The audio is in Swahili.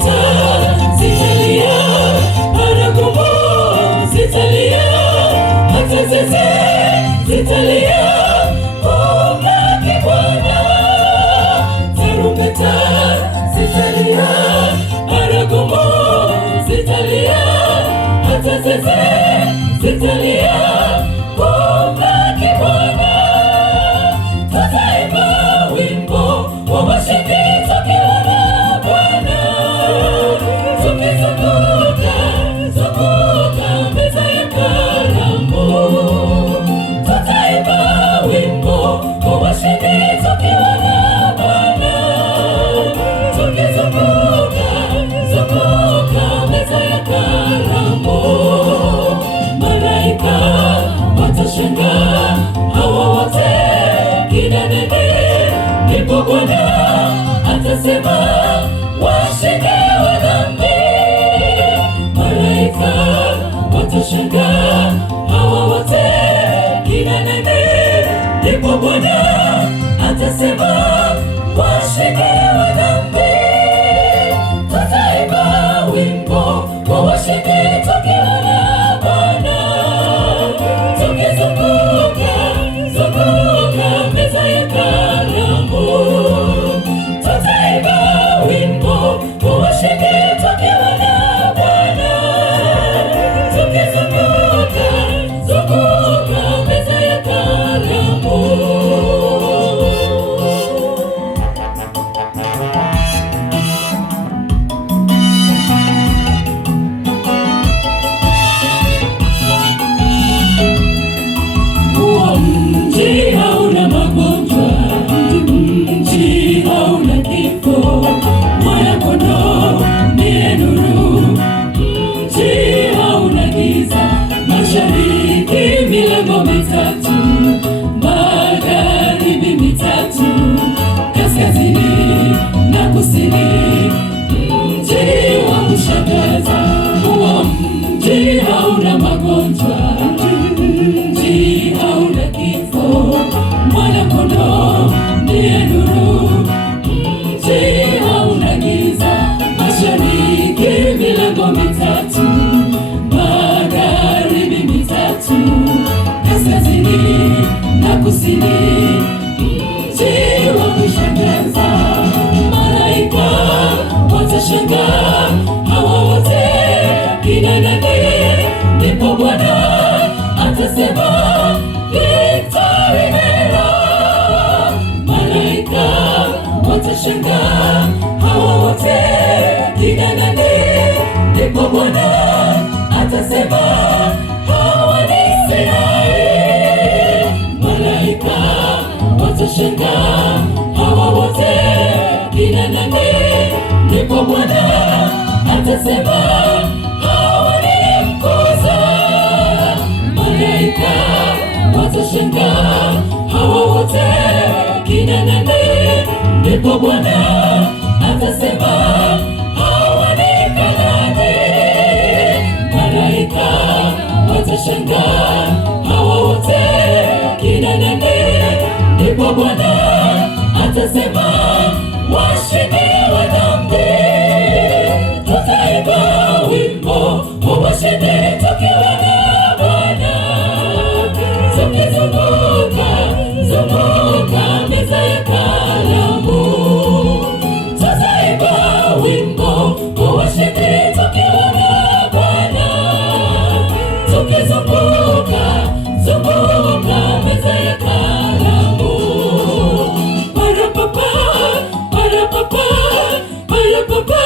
tarumbeta zitalia, baragumu zitalia, hata zeze zitalia, kumlaki Bwana. Tarumbeta zitalia, baragumu zitalia, hata zeze zitalia, kumlaki Bwana. Tutaimba wimbo wa washindi tukiwa na Bwana, tukizunguka zunguka meza ya karamu. Tutaimba wimbo wa washindi tukiwa na Bwana, tukizunguka zunguka meza ya karamu. Malaika watashangaa, hawa wote kina nani? Ndipo Bwana atasema washinde wa dhambi. Malaika watashangaa, hawa wote kina nani? Ndipo Bwana atasema washinde wa dhambi. Tutaimba wimbo wa washindi tukiwa na Bwana, tukizunguka zunguka meza ya karamu. Tutaimba wimbo wa washindi tukiwa na Bwana, tukizunguka zunguka meza ya karamu. Mji hauna magonjwa, mji hauna kifo, Mwana-Kondoo ndiye nuru. Mji hauna giza, mashariki milango mitatu, magharibi mitatu, kaskazini na kusini. Mji wa kushangaza, huo mji hauna magonjwa, mji hauna kifo, Mwana-Kondoo ndiye nuru. Mji hauna giza, mashariki milango mitatu, magharibi mitatu, kaskazini na kusini. Mji wa kushangaza, malaika watashangaa, hawa wote kina nani? Ndipo Bwana atasema victory bela. Malaika watashangaa, hawa wote kina nani? Ndipo Bwana atasema hawa ni Israeli. Malaika watashangaa, hawa wote kina nani? Ndipo Bwana atasema hawa ni Mkuza. Malaika watashangaa, hawa wote kina nani? Ndipo Bwana atasema hawa ni Kanaani. Malaika watashangaa, hawa wote kina nani? Ndipo Bwana atasema washindi wa dhambi. Tutaimba wimbo wa washindi tukiwa na Bwana, tukizunguka zunguka meza ya karamu. Tutaimba wimbo wa washindi tukiwa na Bwana, tukizunguka zunguka meza ya karamu. Parapapa, parapapa, parapapa,